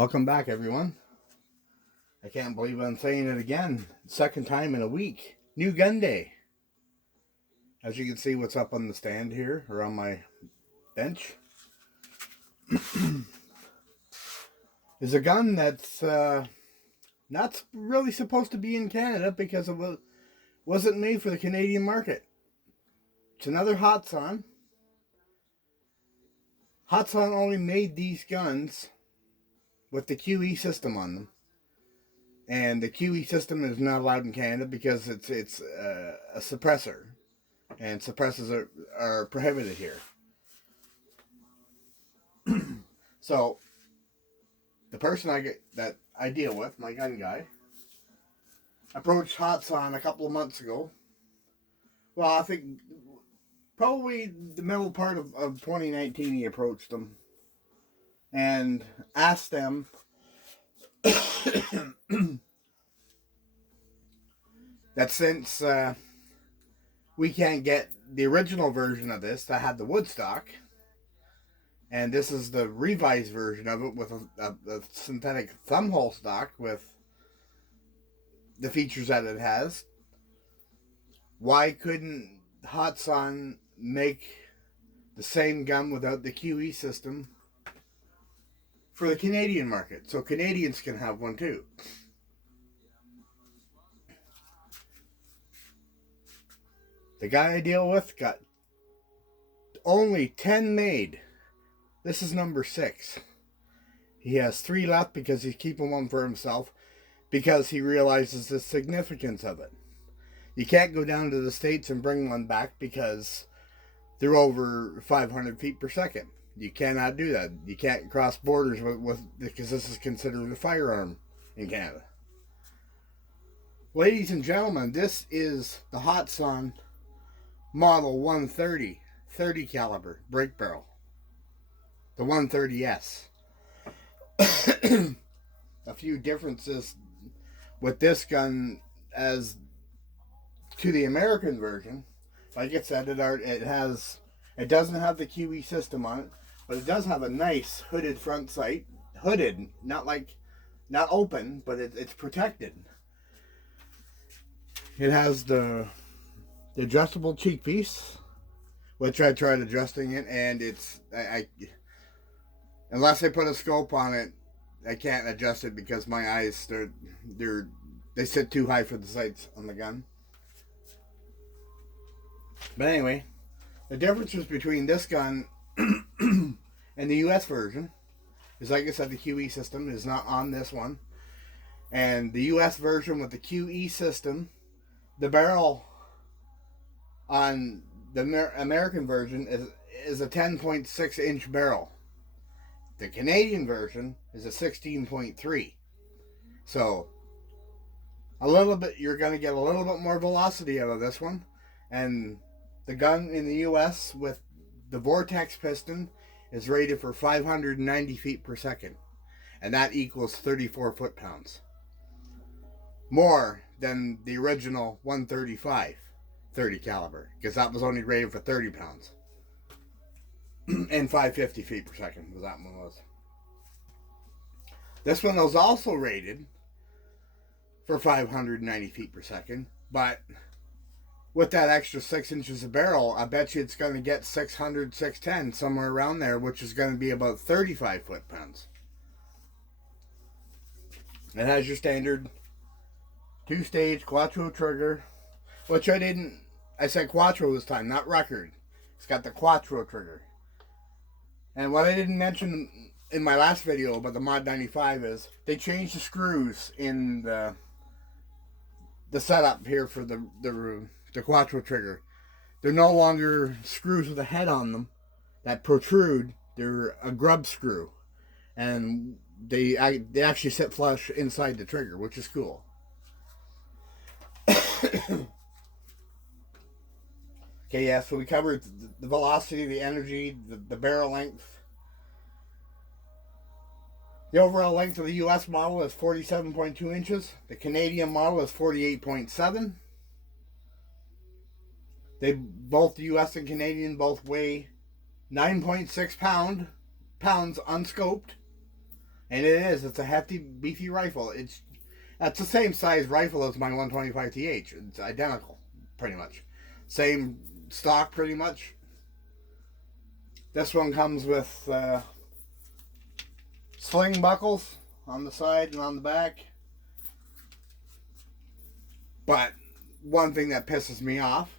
Welcome back, everyone. I can't believe I'm saying it again. Second time in a week. New gun day. As you can see, what's up on the stand here, or on my bench, is a gun that's not really supposed to be in Canada because it wasn't made for the Canadian market. It's another Hatsan. Hatsan only made these guns with the QE system on them. And the QE system is not allowed in Canada because it's a suppressor. And suppressors are prohibited here. So, the person that I deal with, my gun guy, approached Hatsan a couple of months ago. Well, I think probably the middle part of 2019 he approached them and asked them that since we can't get the original version of this that had the woodstock, and this is the revised version of it with a synthetic thumbhole stock with the features that it has, why couldn't Hatsan make the same gun without the QE system for the Canadian market, so Canadians can have one too? The guy I deal with got only 10 made. This is number 6. He has 3 left because he's keeping one for himself because he realizes the significance of it. You can't go down to the States and bring one back because they're over 500 feet per second. You cannot do that. You can't cross borders with because this is considered a firearm in Canada. Ladies and gentlemen, this is the Hatsan Model 130 30 caliber break barrel. The 130S. A few differences with this gun as to the American version. Like I said, it doesn't have the QE system on it, but it does have a nice hooded front sight. Hooded, not open, but it's protected. It has the adjustable cheek piece, which I tried adjusting it, and unless I put a scope on it, I can't adjust it because my eyes they sit too high for the sights on the gun. But anyway, the differences between this gun and the US version is, like I said, the QE system is not on this one. And the US version with the QE system, the barrel on the American version is a 10.6 inch barrel. The Canadian version is a 16.3. So you're going to get a little bit more velocity out of this one. And the gun in the US with the Vortex piston is rated for 590 feet per second. And that equals 34 foot-pounds. More than the original 135 30 caliber, because that was only rated for 30 pounds. And 550 feet per second was that one was. This one was also rated for 590 feet per second, but with that extra 6 inches of barrel, I bet you it's going to get 600, 610, somewhere around there, which is going to be about 35 foot-pounds. It has your standard 2-stage Quattro trigger, which I said Quattro this time, not record. It's got the Quattro trigger. And what I didn't mention in my last video about the Mod 95 is they changed the screws in the setup here for the Quattro trigger. They're no longer screws with a head on them that protrude. They're a grub screw. And they actually sit flush inside the trigger, which is cool. Okay, yeah, so we covered the velocity, the energy, the barrel length. The overall length of the US model is 47.2 inches. The Canadian model is 48.7. Both the US and Canadian both weigh 9.6 pounds unscoped. And it is. It's a hefty, beefy rifle. That's the same size rifle as my 125 TH. It's identical, pretty much. Same stock, pretty much. This one comes with sling buckles on the side and on the back. But one thing that pisses me off,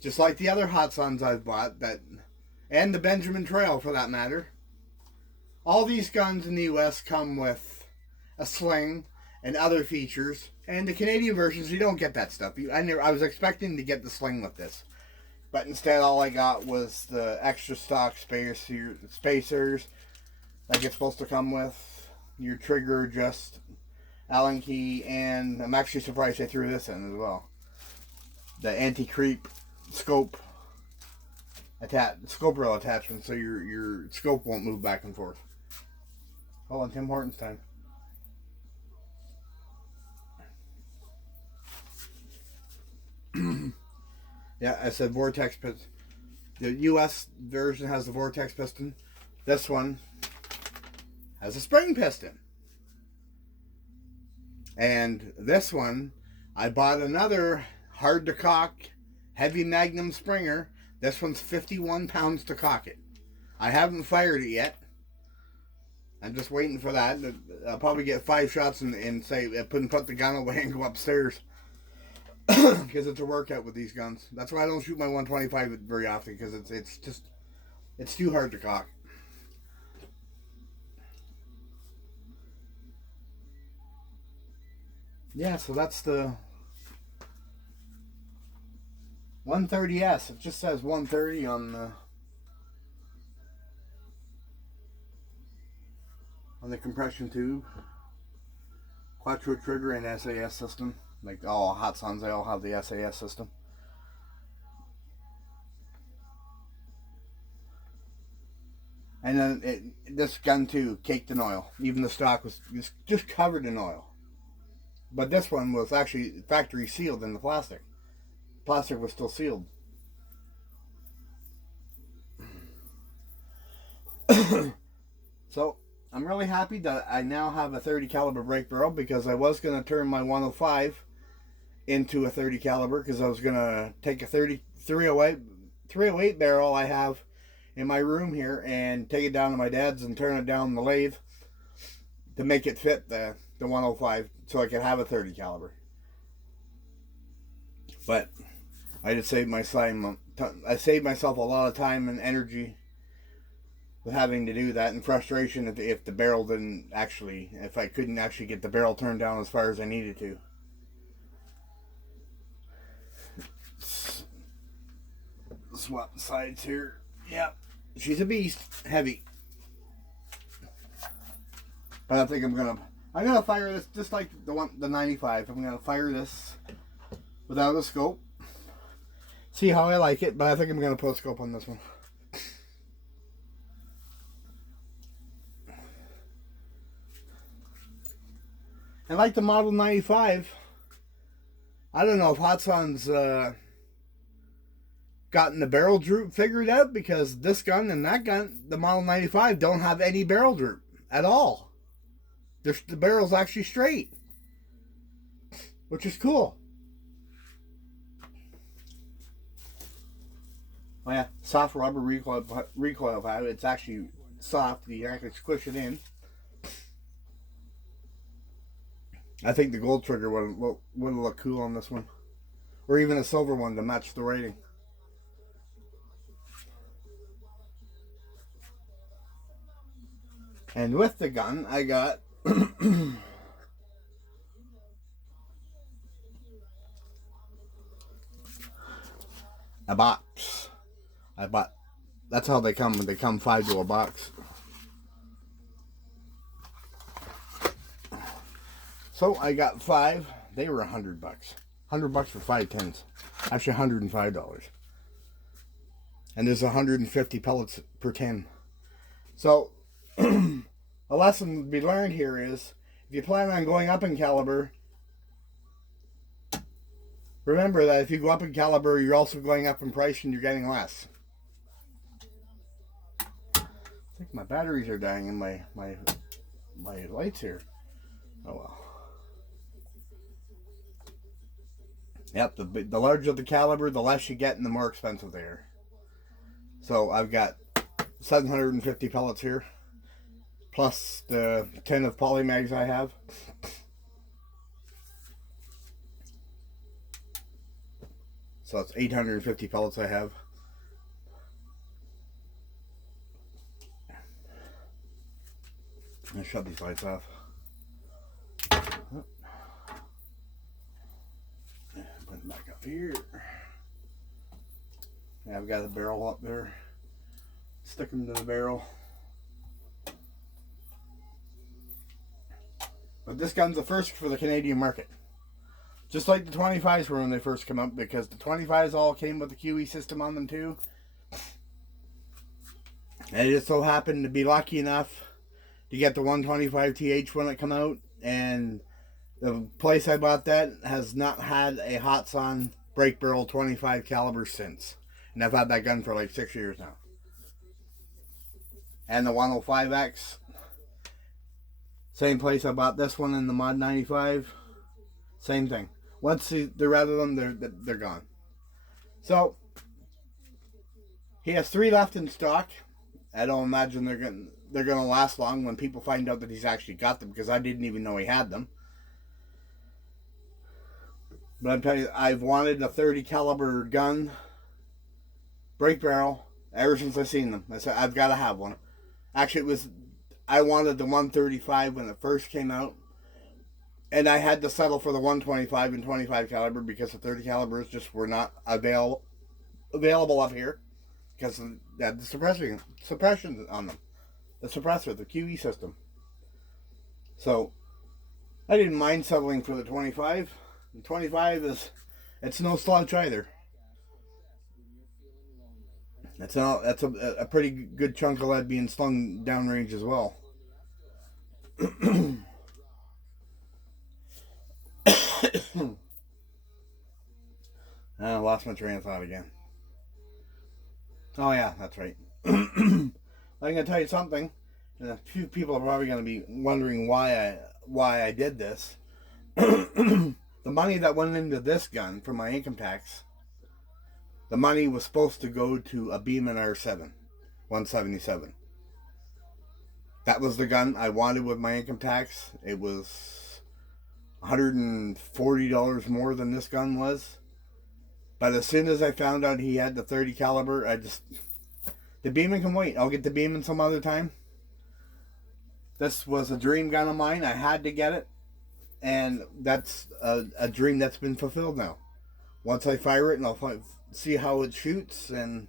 just like the other Hatsan I've bought, and the Benjamin Trail for that matter, all these guns in the US come with a sling and other features. And the Canadian versions, you don't get that stuff. I was expecting to get the sling with this. But instead, all I got was the extra stock spacers like it's supposed to come with. Your trigger, just Allen key, and I'm actually surprised they threw this in as well. The anti-creep scope rail attachment, so your scope won't move back and forth. Hold on, Tim Hortons time. Yeah, I said Vortex piston. The US version has the Vortex piston. This one has a spring piston. And this one, I bought another hard to cock, heavy Magnum Springer. This one's 51 pounds to cock it. I haven't fired it yet. I'm just waiting for that. I'll probably get 5 shots and say, put the gun away and go upstairs. Because it's a workout with these guns. That's why I don't shoot my 125 very often, because it's too hard to cock. Yeah, so that's the 130S. It just says 130 on the compression tube. Quattro trigger and SAS system. Like all Hatsans, they all have the SAS system. And then this gun too, caked in oil. Even the stock was just covered in oil. But this one was actually factory sealed in the plastic. Plastic was still sealed. So I'm really happy that I now have a 30 caliber break barrel, because I was going to turn my 105 into a 30 caliber, because I was going to take a 308 barrel I have in my room here and take it down to my dad's and turn it down the lathe to make it fit the 105, so I could have a 30 caliber. But I just saved myself a lot of time and energy with having to do that, and frustration if the barrel if I couldn't actually get the barrel turned down as far as I needed to. Swap the sides here. Yep, she's a beast, heavy. But I think I'm gonna fire this just like the 95. I'm gonna fire this without a scope. See how I like it, but I think I'm gonna put a scope on this one. And like the Model 95, I don't know if Hatsan's gotten the barrel droop figured out, because this gun and that gun, the Model 95, don't have any barrel droop at all. The barrel's actually straight, which is cool. Oh yeah, soft rubber recoil valve. It's actually soft. You can actually squish it in. I think the gold trigger would look cool on this one, or even a silver one to match the rating. And with the gun, I got a box. That's how they come. They come 5 to a box. So I got 5. They were $100. $100 for 5 tins. Actually, $105. And there's 150 pellets per tin. So a lesson to be learned here is, if you plan on going up in caliber, remember that if you go up in caliber, you're also going up in price and you're getting less. I think my batteries are dying in my my lights here. Oh well. Yep, the larger the caliber, the less you get and the more expensive they are. So I've got 750 pellets here, plus the 10 of polymags I have. So that's 850 pellets I have. Let's shut these lights off. Put it back up here. Yeah, I've got the barrel up there. Stick them to the barrel. But this gun's the first for the Canadian market. Just like the 25s were when they first came up, because the 25s all came with the QE system on them too. And I just so happened to be lucky enough to get the 125TH when it came out, and the place I bought that has not had a Hatsan break barrel 25 caliber since. And I've had that gun for like 6 years now. And the 105X, same place I bought this one in the Mod 95, same thing. Once they're out of them, they're gone. So he has 3 left in stock. I don't imagine they're gonna last long when people find out that he's actually got them, because I didn't even know he had them. But I'm telling you, I've wanted a 30 caliber gun, break barrel, ever since I seen them. I said I've got to have one. Actually, I wanted the 135 when it first came out. And I had to settle for the 125 and 25 caliber because the 30 calibers just were not available up here because of the suppression on them, the suppressor, the QE system. So I didn't mind settling for the 25. The 25 it's no slouch either. That's a pretty good chunk of lead being slung downrange as well. I lost my train of thought again. Oh yeah, that's right. I'm gonna tell you something, and a few people are probably gonna be wondering why I did this. The money that went into this gun for my income tax, the money was supposed to go to a Beeman R7 177. That was the gun I wanted with my income tax. It was $140 more than this gun was. But as soon as I found out he had the 30 caliber, the Beeman can wait. I'll get the Beeman some other time. This was a dream gun of mine. I had to get it. And that's a dream that's been fulfilled now. Once I fire it and I'll see how it shoots and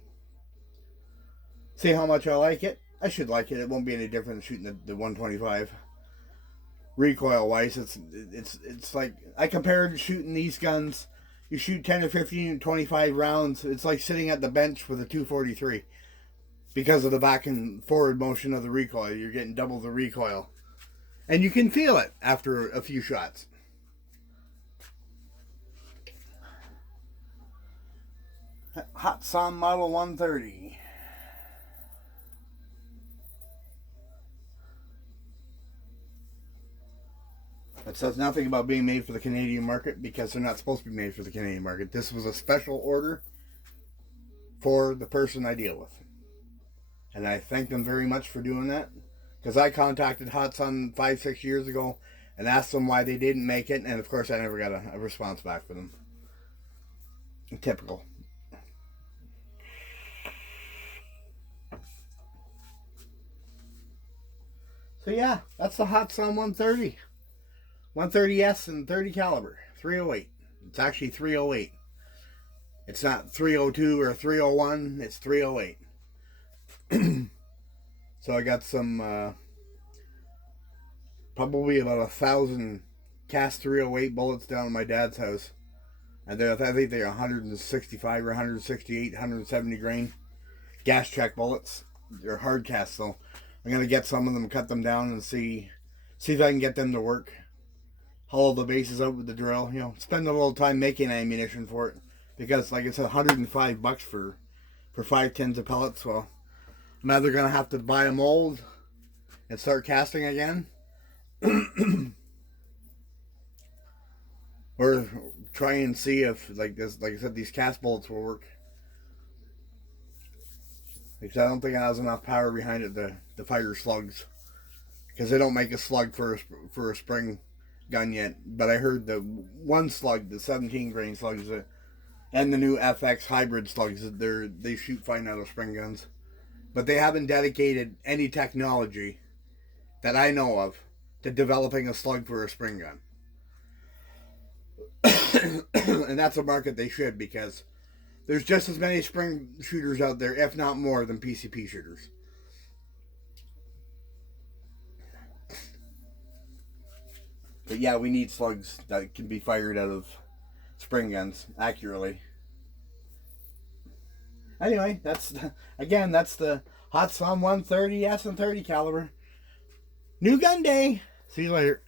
see how much I like it. I should like it. It won't be any different than shooting the 125. Recoil wise, it's like, I compared shooting these guns. You shoot 10 or 15 or 25 rounds, it's like sitting at the bench with a 243. Because of the back and forward motion of the recoil, you're getting double the recoil. And you can feel it after a few shots. Hatsan Model 130. It says nothing about being made for the Canadian market because they're not supposed to be made for the Canadian market. This was a special order for the person I deal with. And I thank them very much for doing that. Because I contacted Hatsan 5-6 years ago and asked them why they didn't make it. And of course I never got a response back from them. Typical. So yeah, that's the Hatsan 130. 130S and 30 caliber, 308. It's actually 308. It's not 302 or 301, it's 308. So I got some, probably about 1,000 cast 308 bullets down in my dad's house. And I think they're 165 or 168, 170 grain gas check bullets. They're hard cast, so I'm going to get some of them, cut them down, and see if I can get them to work. Hollow the bases out with the drill, spend a little time making ammunition for it. Because, like I said, $105 for 5 tins of pellets. Well, I'm either going to have to buy a mold and start casting again, Or try and see if, like I said, these cast bullets will work. Because I don't think it has enough power behind it to fire slugs. Because they don't make a slug for a spring gun yet. But I heard the one slug, the 17 grain slugs, and the new FX hybrid slugs, they shoot fine out of spring guns. But they haven't dedicated any technology that I know of to developing a slug for a spring gun. And that's a market they should, because there's just as many spring shooters out there, if not more, than PCP shooters. But yeah, we need slugs that can be fired out of spring guns accurately. Anyway, that's the Hatsan 130 S and 30 caliber. New gun day. See you later.